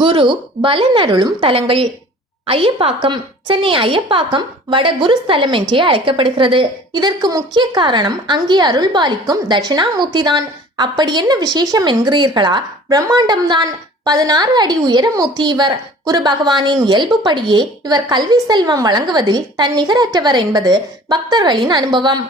குரு பலனருளும் தலங்கள். ஐயப்பாக்கம். சென்னை ஐயப்பாக்கம் வடகுரு ஸ்தலம் என்றே அழைக்கப்படுகிறது. இதற்கு முக்கிய காரணம் அங்கே அருள்பாலிக்கும் தட்சிணாமூர்த்தி தான். அப்படி என்ன விசேஷம் என்கிறீர்களா? பிரம்மாண்டம்தான். 16 அடி உயரமூர்த்தி இவர். குரு பகவானின் இயல்புப்படியே இவர் கல்வி செல்வம் வழங்குவதில் தன்னிகரற்றவர் என்பது பக்தர்களின் அனுபவம்.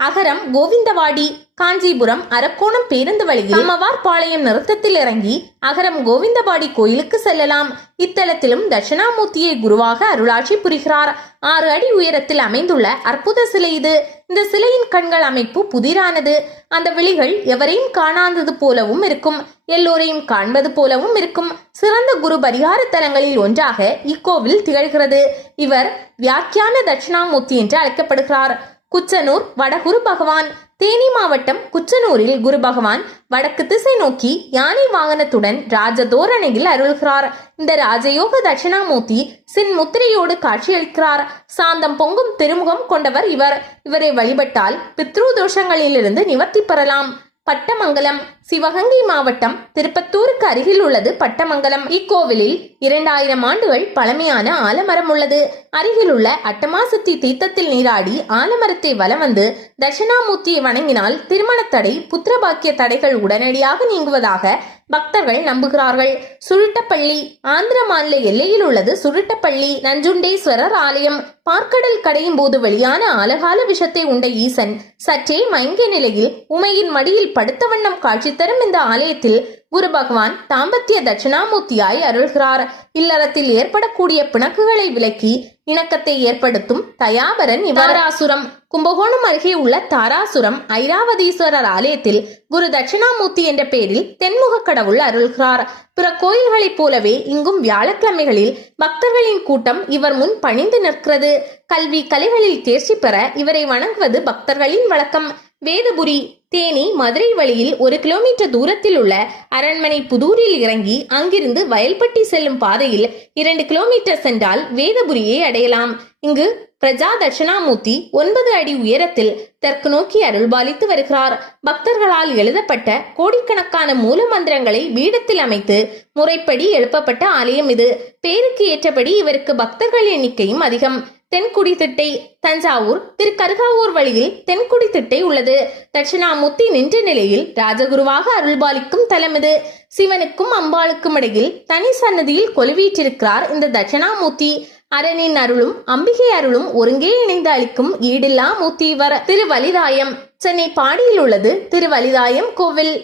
அகரம் கோவிந்தவாடி. காஞ்சிபுரம் அரக்கோணம் பேருந்து வழியில் அம்மவார் பாளையம் நிறுத்தத்தில் இறங்கி அகரம் கோவிந்தவாடி கோயிலுக்கு செல்லலாம். இத்தலத்திலும் தட்சிணாமூர்த்தியை குருவாக அருளாட்சி புரிகிறார். 6 அடி உயரத்தில் அமைந்துள்ள அற்புத சிலை இது. இந்த சிலையின் கண்கள் அமைப்பு புதிரானது. அந்த விழிகள் எவரையும் காணாதது போலவும் இருக்கும், எல்லோரையும் காண்பது போலவும் இருக்கும். சிறந்த குரு பரிகார தலங்களில் ஒன்றாக இக்கோவில் திகழ்கிறது. இவர் வியாக்கியான தட்சிணாமூர்த்தி என்று அழைக்கப்படுகிறார். குச்சனூர் வடகுரு பகவான். தேனி மாவட்டம் குச்சனூரில் குரு பகவான் வடக்கு திசை நோக்கி யானை வாகனத்துடன் ராஜ தோரணையில் அருள்கிறார். இந்த ராஜயோக தட்சிணாமூர்த்தி சின் முத்திரையோடு காட்சியளிக்கிறார். சாந்தம் பொங்கும் திருமுகம் கொண்டவர் இவர். இவரை வழிபட்டால் பித்ரு தோஷங்களிலிருந்து நிவர்த்தி பெறலாம். பட்டமங்கலம். சிவகங்கை மாவட்டம் திருப்பத்தூருக்கு அருகில் உள்ளது பட்டமங்கலம். இக்கோவிலில் 2000 ஆண்டுகள் பழமையான ஆலமரம் உள்ளது. அருகில் உள்ள அட்டமாசக்தி தீர்த்தத்தில் நீராடி ஆலமரத்தை வலம் வந்து தட்சிணாமூர்த்தியை வணங்கினால் திருமண தடை, புத்திரபாக்கிய தடைகள் உடனடியாக நீங்குவதாக பக்தர்கள் நம்புகிறார்கள். சுருட்டப்பள்ளி. ஆந்திர மாநில எல்லையில் உள்ளது சுருட்டப்பள்ளி. நஞ்சுண்டேஸ்வரர் ஆலயம். பார்க்கடல் கடையும் போது வெளியான ஆலகால விஷத்தை உண்ட ஈசன் சற்றே மயங்கிய நிலையில் உமையின் மடியில் படுத்த வண்ணம் காட்சி தரும் இந்த ஆலயத்தில் குரு பகவான் தாம்பத்திய தட்சிணாமூர்த்தியாய் அருள்கிறார். இல்லறத்தில் ஏற்படக்கூடிய பிணக்குகளை விலக்கி இணக்கத்தை ஏற்படுத்தும் தயாபரன் தாராசுரம். கும்பகோணம் அருகே உள்ள தாராசுரம் ஐராவதீஸ்வரர் ஆலயத்தில் குரு தட்சிணாமூர்த்தி என்ற பெயரில் தென்முக கடவுள் அருள்கிறார். பிற கோயில்களைப் போலவே இங்கும் வியாழக்கிழமைகளில் பக்தர்களின் கூட்டம் இவர் முன் பணிந்து நிற்கிறது. கல்வி கலைகளில் தேர்ச்சி பெற இவரை வணங்குவது பக்தர்களின் வழக்கம். வேதபுரி. தேனி மதுரை வழியில் 1 கிலோமீட்டர் தூரத்தில் உள்ள அரண்மனை புதூரில் இறங்கி அங்கிருந்து வயல்பட்டி செல்லும் பாதையில் 2 கிலோமீட்டர் சென்றால் வேதபுரியை அடையலாம். இங்கு பிரஜா தட்சிணாமூர்த்தி 9 அடி உயரத்தில் தெற்கு நோக்கி அருள்பாலித்து வருகிறார். பக்தர்களால் எழுதப்பட்ட கோடிக்கணக்கான மூல மந்திரங்களை பீடத்தில் அமைத்து முறைப்படி எழுப்பப்பட்ட ஆலயம் இது. பேருக்கு ஏற்றபடி இவருக்கு பக்தர்கள் எண்ணிக்கையும் அதிகம். தென்குடி திட்டை. தஞ்சாவூர் திருக்கருகாவூர் வழியில் தென்குடி திட்டை உள்ளது. தட்சிணாமூர்த்தி நின்ற நிலையில் ராஜகுருவாக அருள்பாலிக்கும் தலம் இது. சிவனுக்கும் அம்பாளுக்கும் இடையில் தனி சன்னதியில் கொலுவீற்றிருக்கிறார் இந்த தட்சிணாமூர்த்தி. அரணின் அருளும் அம்பிகை அருளும் ஒருங்கே இணைந்து அளிக்கும் ஈடில்லா மூர்த்தி இவர். திருவலிதாயம். சென்னை பாடியில் உள்ளது திருவலிதாயம் கோவில்.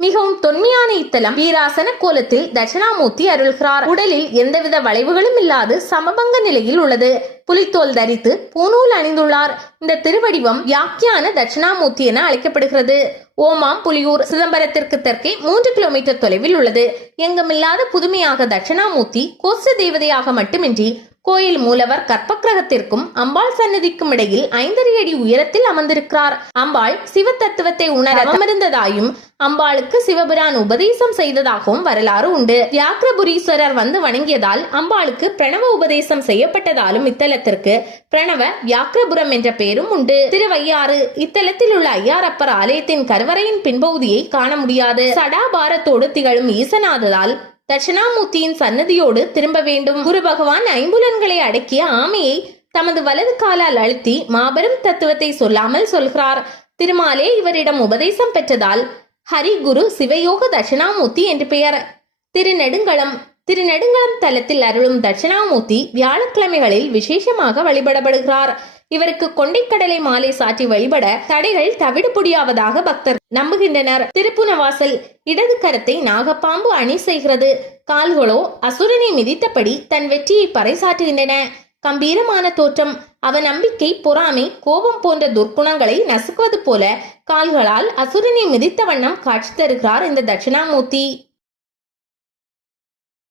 மிகவும் தொன்மையான இத்தலம் வீராசன கோலத்தில் தட்சிணாமூர்த்தி அருள்கிறார். உடலில் எந்தவித வளைவுகளும் இல்லாது சமபங்க நிலையில் உள்ளது. புலித்தோல் தரித்து பூநூல் அணிந்துள்ளார். இந்த திருவடிவம் வியாக்கியான தட்சிணாமூர்த்தி என அழைக்கப்படுகிறது. ஓமாம் புலியூர். சிதம்பரத்திற்கு தெற்கே 3 கிலோமீட்டர் தொலைவில் உள்ளது. எங்குமில்லாத புதுமையாக தட்சிணாமூர்த்தி கோஷ்ட தேவதையாக மட்டுமின்றி கோயில் மூலவர் கற்பக்கிரகத்திற்கும் அம்பாள் சன்னதிக்கும் இடையில் 5.5 அடி உயரத்தில் அமர்ந்திருக்கிறார். அம்பாள் சிவ தத்துவத்தை உணர அமர்ந்ததாயும் அம்பாளுக்கு சிவபிரான் உபதேசம் செய்ததாகவும் வரலாறு உண்டு. வியாக்கிரபுரீஸ்வரர் வந்து வணங்கியதால் அம்பாளுக்கு பிரணவ உபதேசம் செய்யப்பட்டதாலும் இத்தலத்திற்கு பிரணவ வியாக்கிரபுரம் என்ற பெயரும் உண்டு. திருவையாறு. இத்தலத்தில் உள்ள ஐயாரப்பர் ஆலயத்தின் கருவறையின் பின்பகுதியை காண முடியாது. சடாபாரத்தோடு திகழும் ஈசனாததால் தட்சிணாமூர்த்தியின் சன்னதியோடு திரும்ப வேண்டும். குரு பகவான் ஐம்புலன்களை அடக்கிய ஆமையை தமது வலது காலால் அழுத்தி மாபெரும் தத்துவத்தை சொல்லாமல் சொல்கிறார். திருமாலே இவரிடம் உபதேசம் பெற்றதால் ஹரிகுரு சிவயோக தட்சிணாமூர்த்தி என்று பெயர். திருநெடுங்களம். திருநெடுங்களம் தலத்தில் அருளும் தட்சிணாமூர்த்தி வியாழக்கிழமைகளில் விசேஷமாக வழிபடப்படுகிறார். இவருக்கு கொண்டைக்கடலை மாலை சாற்றி வழிபட தடைகள் தவிடுபொடியாவதாக பக்தர் நம்புகின்றனர். திருப்புனவாசல். இடது கரத்தை நாகப்பாம்பு அணி செய்கிறது. கால்களோ அசுரனை மிதித்தபடி தன் வெற்றியை பறைசாற்றுகின்றன. கம்பீரமான தோற்றம். அவன் நம்பிக்கை, பொறாமை, கோபம் போன்ற துர்க்குணங்களை நசுக்குவது போல கால்களால் அசுரனை மிதித்த வண்ணம் காட்சி தருகிறார் இந்த தட்சிணாமூர்த்தி.